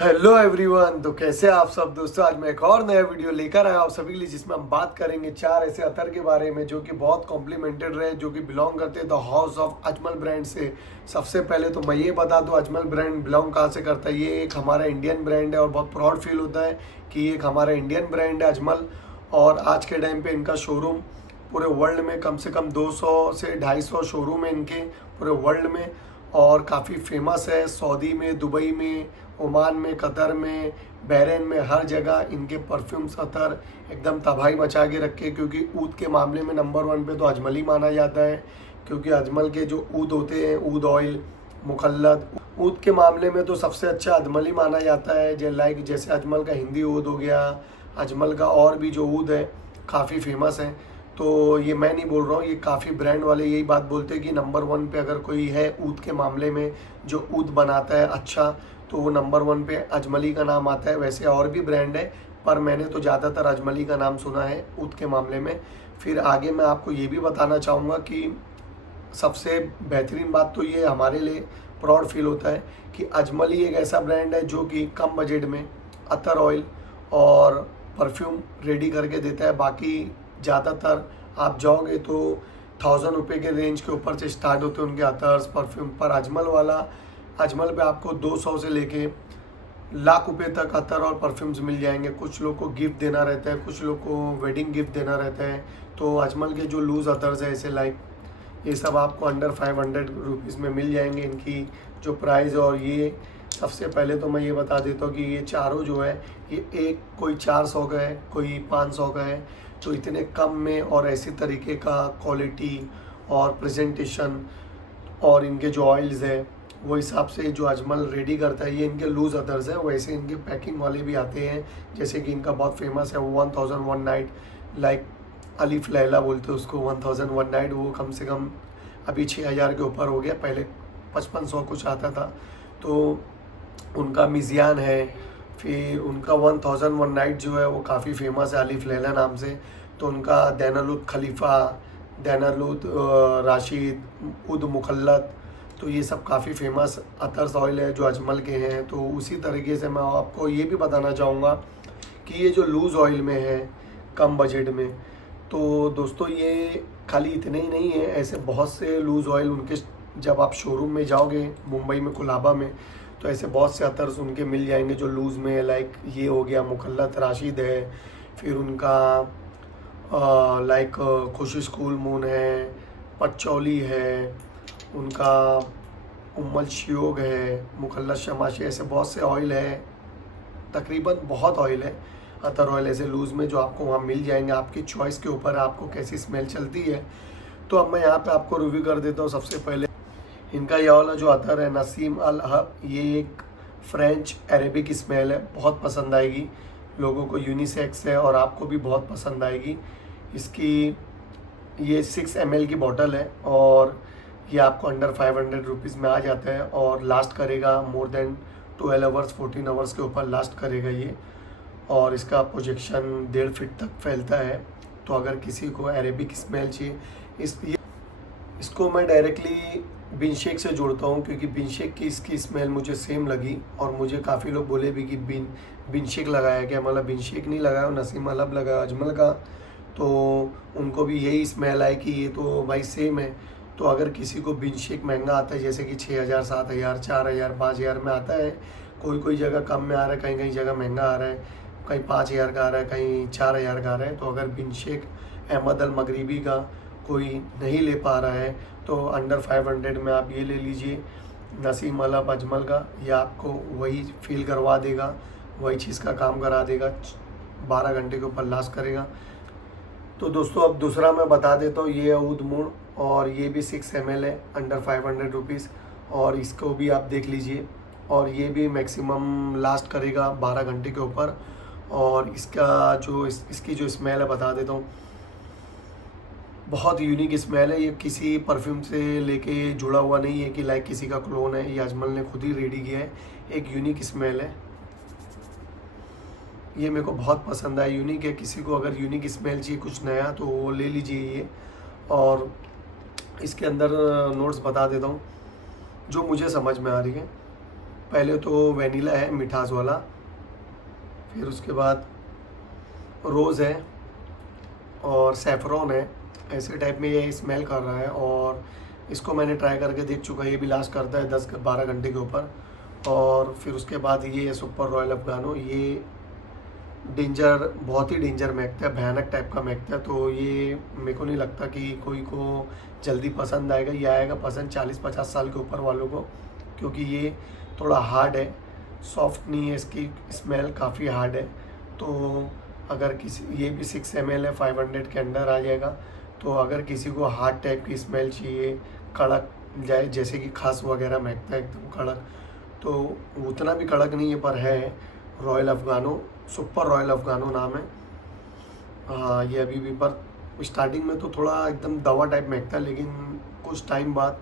Hello everyone. तो कैसे आप सब दोस्तों, आज मैं एक और नया वीडियो लेकर आया आप सभी के लिए, जिसमें हम बात करेंगे 4 ऐसे अतर के बारे में जो कि बहुत कॉम्प्लीमेंटेड रहे, जो कि बिलोंग करते हैं the house of Ajmal brand से। सबसे पहले तो मैं ये बता दूं अजमल ब्रांड बिलोंग कहाँ से करता है। ये एक हमारा इंडियन ब्रांड है और बहुत प्राउड फील होता है कि ये एक हमारा इंडियन ब्रांड है अजमल। और आज के टाइम पे इनका शोरूम पूरे वर्ल्ड में कम से कम 200 से 250 शोरूम है इनके पूरे वर्ल्ड में, और काफ़ी फेमस है। सऊदी में, दुबई में, ओमान में, कतर में, बहरीन में, हर जगह इनके परफ्यूम्स अतर एकदम तबाही मचा के रखे, क्योंकि ऊद के मामले में नंबर 1 पे तो अजमल ही माना जाता है। क्योंकि अजमल के जो ऊद होते हैं, ऊद ऑयल, मुखल्लत, ऊद के मामले में तो सबसे अच्छा अजमल ही माना जाता है। जैसे अजमल का हिंदी ऊद हो गया, अजमल का और भी जो ऊद है काफ़ी फेमस है। तो ये मैं नहीं बोल रहा हूँ, ये काफ़ी ब्रांड वाले यही बात बोलते हैं कि नंबर 1 पे अगर कोई है ऊद के मामले में जो ऊद बनाता है अच्छा, तो वो नंबर 1 पे अजमली का नाम आता है। वैसे और भी ब्रांड है, पर मैंने तो ज़्यादातर अजमली का नाम सुना है ऊद के मामले में। फिर आगे मैं आपको ये भी बताना चाहूँगा कि सबसे बेहतरीन बात तो ये हमारे लिए प्राउड फील होता है कि अजमली एक ऐसा ब्रांड है जो कि कम बजट में अतर ऑयल और परफ्यूम रेडी करके देता है। बाकी ज़्यादातर आप जाओगे तो 1000 रुपये के रेंज के ऊपर से स्टार्ट होते हैं उनके अतर्स परफ्यूम, पर अजमल पे आपको 200 से लेके लाख रुपए तक अतर और परफ्यूम्स मिल जाएंगे। कुछ लोग को गिफ्ट देना रहता है, कुछ लोग को वेडिंग गिफ्ट देना रहता है। तो अजमल के जो लूज़ अतर्स है ऐसे लाइक ये सब आपको अंडर 500 रुपीज़ में मिल जाएंगे। इनकी जो प्राइस है, और ये सबसे पहले तो मैं ये बता देता हूँ कि ये चारों जो है ये एक कोई 400 का है, कोई 500 का है। तो इतने कम में और ऐसी तरीके का क्वालिटी और प्रेजेंटेशन और इनके जो ऑयल्स है वो हिसाब से जो अजमल रेडी करता है, ये इनके लूज़ अदर्स है। वैसे इनके पैकिंग वाले भी आते हैं, जैसे कि इनका बहुत फेमस है 1001 नाइट, लाइक अलिफ लैला बोलते हैं उसको, 1001 नाइट। वो कम से कम अभी 6000 के ऊपर हो गया, पहले 5500 कुछ आता था। तो उनका मिज़ियान है। फिर उनका 1001 नाइट जो है वो काफ़ी फेमस है अलिफ लैला नाम से। तो उनका दैनलुत खलीफा, दैनलुत राशिद, उद मुखल्लत, तो ये सब काफ़ी फेमस अतर्स ऑयल है जो अजमल के हैं। तो उसी तरीके से मैं आपको ये भी बताना चाहूँगा कि ये जो लूज़ ऑयल में है कम बजट में, तो दोस्तों ये खाली इतने ही नहीं है, ऐसे बहुत से लूज़ ऑयल उनके जब आप शोरूम में जाओगे मुंबई में कुलाबा में, तो ऐसे बहुत से अतर्स उनके मिल जाएंगे जो लूज़ में है। लाइक ये हो गया मुखल्लत राशिद है, फिर उनका लाइक खुशी स्कूल मून है, पचौली है, उनका उम्मल शियोग है, मुखल्लत शमाशी, ऐसे बहुत से ऑयल है। तकरीबन बहुत ऑयल है अतर ऑयल ऐसे लूज़ में जो आपको वहाँ मिल जाएंगे। आपकी चॉइस के ऊपर है आपको कैसी स्मेल चलती है। तो अब मैं यहाँ पे आपको रिव्यू कर देता हूँ। सबसे पहले इनका ये वाला जो अतर है नसीम अल हब, ये एक फ्रेंच अरेबिक स्मेल है, बहुत पसंद आएगी लोगों को। यूनिसेक्स है और आपको भी बहुत पसंद आएगी। इसकी ये 6 ml की बॉटल है और ये आपको अंडर 500 रुपीज़ में आ जाता है और लास्ट करेगा मोर देन 12 आवर्स, 14 आवर्स के ऊपर लास्ट करेगा ये। और इसका प्रोजेक्शन 1.5 फीट तक फैलता है। तो अगर किसी को अरेबिक स्मेल चाहिए, इसको मैं डायरेक्टली बिनशेक से जोड़ता हूँ, क्योंकि बिनशेक की इसकी स्मेल मुझे सेम लगी। और मुझे काफ़ी लोग बोले भी कि बिनशेक लगाया क्या, मतलब बिनशेक नहीं लगाया, नसीम अलब लगाया अजमल का। तो उनको भी यही स्मेल आए कि ये तो भाई सेम है। तो अगर किसी को बिनशेक महंगा आता है, जैसे कि 6000, 7000, 4000, 5000 में आता है, कोई जगह कम में आ रहा है, कहीं कहीं जगह महंगा आ रहा है, कहीं 5000 का आ रहा है, कहीं 4000 का आ रहा है। तो अगर बिनशेक अहमद अल मगरिबी का कोई नहीं ले पा रहा है तो अंडर 500 में आप ये ले लीजिए नसीम अलब अजमल का। ये आपको वही फील करवा देगा, वही चीज़ का काम करा देगा, 12 घंटे के ऊपर लास्ट करेगा। तो दोस्तों अब दूसरा मैं बता देता हूँ, ये है ऊद मूड, और ये भी 6 ml है, अंडर 500 रुपीज़, और इसको भी आप देख लीजिए। और ये भी मैक्सिमम लास्ट करेगा 12 घंटे के ऊपर। और इसका जो इसकी जो स्मेल है बता देता हूँ, बहुत यूनिक स्मेल है। ये किसी परफ्यूम से लेके जुड़ा हुआ नहीं है कि लाइक किसी का क्लोन है, ये अजमल ने खुद ही रेडी किया है। एक यूनिक स्मेल है, ये मेरे को बहुत पसंद आया, यूनिक है। किसी को अगर यूनिक स्मेल चाहिए कुछ नया तो वो ले लीजिए ये। और इसके अंदर नोट्स बता देता हूँ जो मुझे समझ में आ रही है। पहले तो वनीला है मिठास वाला, फिर उसके बाद रोज़ है और सैफरॉन है, ऐसे टाइप में ये स्मेल कर रहा है। और इसको मैंने ट्राई करके देख चुका है, ये भी लास्ट करता है 10-12 घंटे के ऊपर। और फिर उसके बाद ये है सुपर रॉयल अफगानो, ये डेंजर, बहुत ही डेंजर महकता है, भयानक टाइप का महकता है। तो ये मेरे को नहीं लगता कि कोई को जल्दी पसंद आएगा। ये आएगा पसंद 40-50 साल के ऊपर वालों को, क्योंकि ये थोड़ा हार्ड है, सॉफ्ट नहीं है, इसकी स्मेल काफ़ी हार्ड है। तो अगर किसी, ये भी 6 ml है, 500 के अंडर आ जाएगा। तो अगर किसी को हार्ड टाइप की स्मेल चाहिए, कड़क जाए, जैसे कि खास वगैरह महकता है एकदम कड़क, तो उतना भी कड़क नहीं है पर है, रॉयल अफगानो, सुपर रॉयल अफगानो नाम है। हाँ, ये अभी भी पर स्टार्टिंग में तो थोड़ा एकदम दवा टाइप महकता है, लेकिन कुछ टाइम बाद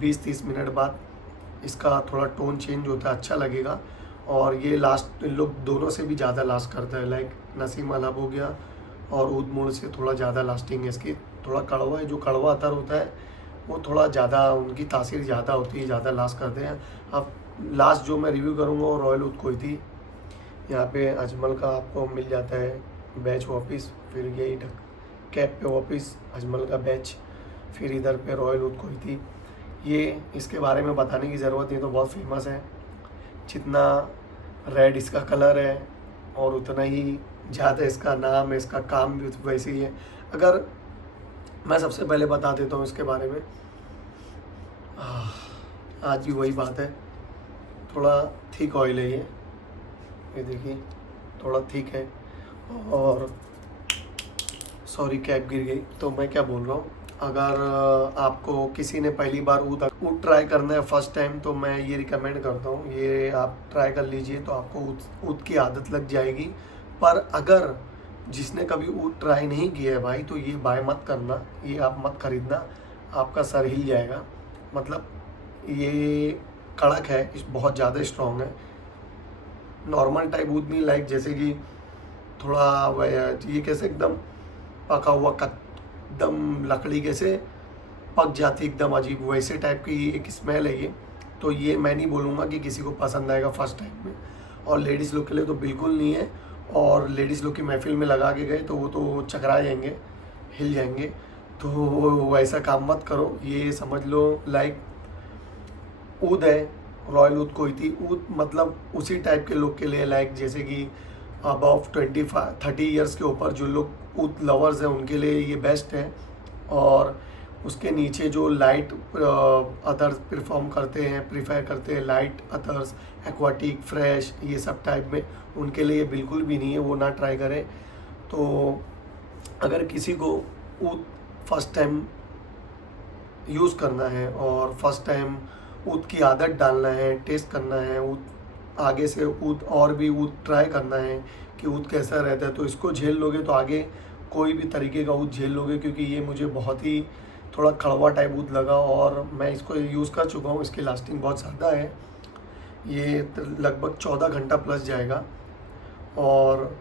20-30 मिनट बाद इसका थोड़ा टोन चेंज होता है, अच्छा लगेगा। और ये लास्ट, इन लोग दोनों से भी ज़्यादा लास्ट करता है, लाइक नसीम अलब हो गया और ऊद मोड़ से थोड़ा ज़्यादा लास्टिंग है इसकी। थोड़ा कड़वा है, जो कड़वा अतर होता है वो थोड़ा ज़्यादा, उनकी तासीर ज़्यादा होती है, ज़्यादा लास्ट करते हैं। अब लास्ट जो मैं रिव्यू करूँगा वो रॉयल ऊद कोई थी। यहाँ पे अजमल का आपको मिल जाता है बैच वापिस, फिर यही कैप पे वापिस अजमल का बैच, फिर इधर पे रॉयल ऊद कोई थी। ये इसके बारे में बताने की ज़रूरत नहीं, तो बहुत फेमस है। जितना रेड इसका कलर है और उतना ही ज़्यादा इसका नाम है, इसका काम भी वैसे ही है। अगर मैं सबसे पहले बता देता हूँ इसके बारे में, आज भी वही बात है, थोड़ा थिक ऑयल है ये देखिए, थोड़ा थिक है। और सॉरी कैप गिर गई, तो मैं क्या बोल रहा हूँ, अगर आपको किसी ने पहली बार ऊद ट्राई करना है फर्स्ट टाइम, तो मैं ये रिकमेंड करता हूँ, ये आप ट्राई कर लीजिए, तो आपको ऊद की आदत लग जाएगी। पर अगर जिसने कभी ऊद ट्राई नहीं किया है भाई, तो ये बाय मत करना, ये आप मत खरीदना, आपका सर हिल जाएगा। मतलब ये कड़क है, बहुत ज़्यादा स्ट्रॉन्ग है, नॉर्मल टाइप ऊद नहीं, लाइक जैसे कि थोड़ा ये कैसे एकदम पका हुआ, एकदम लकड़ी कैसे पक जाती एकदम अजीब, वैसे टाइप की एक स्मेल है ये। तो ये मैं नहीं बोलूँगा कि किसी को पसंद आएगा फर्स्ट टाइम में, और लेडीज़ लोग के लिए तो बिल्कुल नहीं है। और लेडीज़ लोग की महफिल में लगा के गए तो वो तो चकरा जाएंगे, हिल जाएंगे, तो वैसा काम मत करो। ये समझ लो लाइक ऊद है, रॉयल ऊद कोई थी, ऊद मतलब उसी टाइप के लोग के लिए, लाइक जैसे कि अबव 25-30 ईयर्स के ऊपर जो लोग ऊद लवर्स हैं उनके लिए ये बेस्ट है। और उसके नीचे जो लाइट अदर्स परफॉर्म करते हैं, प्रीफर करते हैं लाइट अदर्स, एक्वाटिक, फ्रेश, ये सब टाइप में, उनके लिए बिल्कुल भी नहीं है, वो ना ट्राई करें। तो अगर किसी को ऊद फर्स्ट टाइम यूज़ करना है और फर्स्ट टाइम ऊद की आदत डालना है, टेस्ट करना है, ऊद आगे से ऊद और भी ऊद ट्राई करना है कि ऊद कैसा रहता है, तो इसको झेल लोगे तो आगे कोई भी तरीके का ऊद झेल लोगे। क्योंकि ये मुझे बहुत ही थोड़ा कड़वा टाइप ऊद लगा और मैं इसको यूज़ कर चुका हूँ, इसकी लास्टिंग बहुत ज़्यादा है, ये लगभग 14 घंटा प्लस जाएगा। और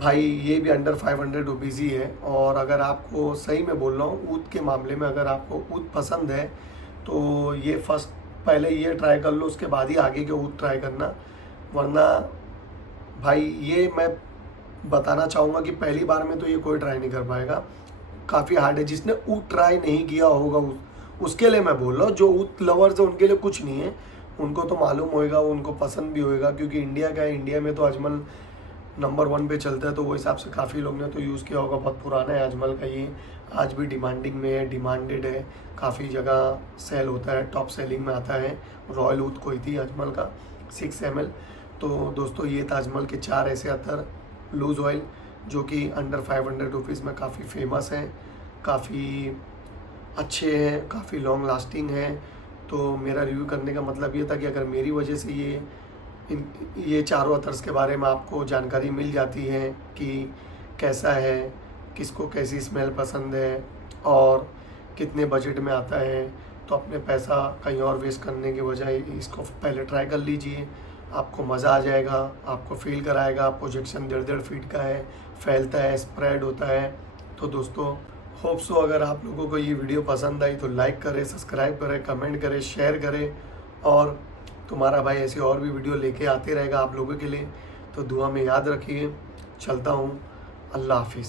भाई ये भी अंडर 500 रुपीज़ ही है। और अगर आपको, सही में बोल रहा हूँ, ऊद के मामले में अगर आपको ऊद पसंद है तो ये फर्स्ट पहले ये ट्राई कर लो, उसके बाद ही आगे के ऊद ट्राई करना। वरना भाई ये मैं बताना चाहूँगा कि पहली बार में तो ये कोई ट्राई नहीं कर पाएगा, काफ़ी हार्ड है। जिसने ऊद ट्राई नहीं किया होगा उसके लिए मैं बोल रहा हूँ, जो ऊद लवर्स है उनके लिए कुछ नहीं है, उनको तो मालूम होएगा, उनको पसंद भी होएगा। क्योंकि इंडिया का है, इंडिया में तो अजमल नंबर 1 पे चलता है, तो वो हिसाब से काफ़ी लोग ने तो यूज़ किया होगा। बहुत पुराना है अजमल का, ये आज भी डिमांडिंग में है, डिमांडेड है, काफ़ी जगह सेल होता है, टॉप सेलिंग में आता है। रॉयल ऊद कोई थी अजमल का 6 ml। तो दोस्तों ये था अजमल के 4 ऐसे अतर लूज़ ऑयल जो कि अंडर 500 रुपीज़ में काफ़ी फेमस हैं, काफ़ी अच्छे हैं, काफ़ी लॉन्ग लास्टिंग हैं। तो मेरा रिव्यू करने का मतलब ये था कि अगर मेरी वजह से ये चारों अतर्स के बारे में आपको जानकारी मिल जाती है कि कैसा है, किसको कैसी स्मेल पसंद है और कितने बजट में आता है, तो अपने पैसा कहीं और वेस्ट करने के बजाय इसको पहले ट्राई कर लीजिए, आपको मज़ा आ जाएगा, आपको फील कराएगा। प्रोजेक्शन 1.5 फीट का है, फैलता है, स्प्रेड होता है। तो दोस्तों होप सो अगर आप लोगों को ये वीडियो पसंद आई तो लाइक करें, सब्सक्राइब करें, कमेंट करें, शेयर करें और तुम्हारा भाई ऐसी और भी वीडियो लेके आते रहेगा आप लोगों के लिए। तो दुआ में याद रखिए। चलता हूँ। अल्लाह हाफिज़।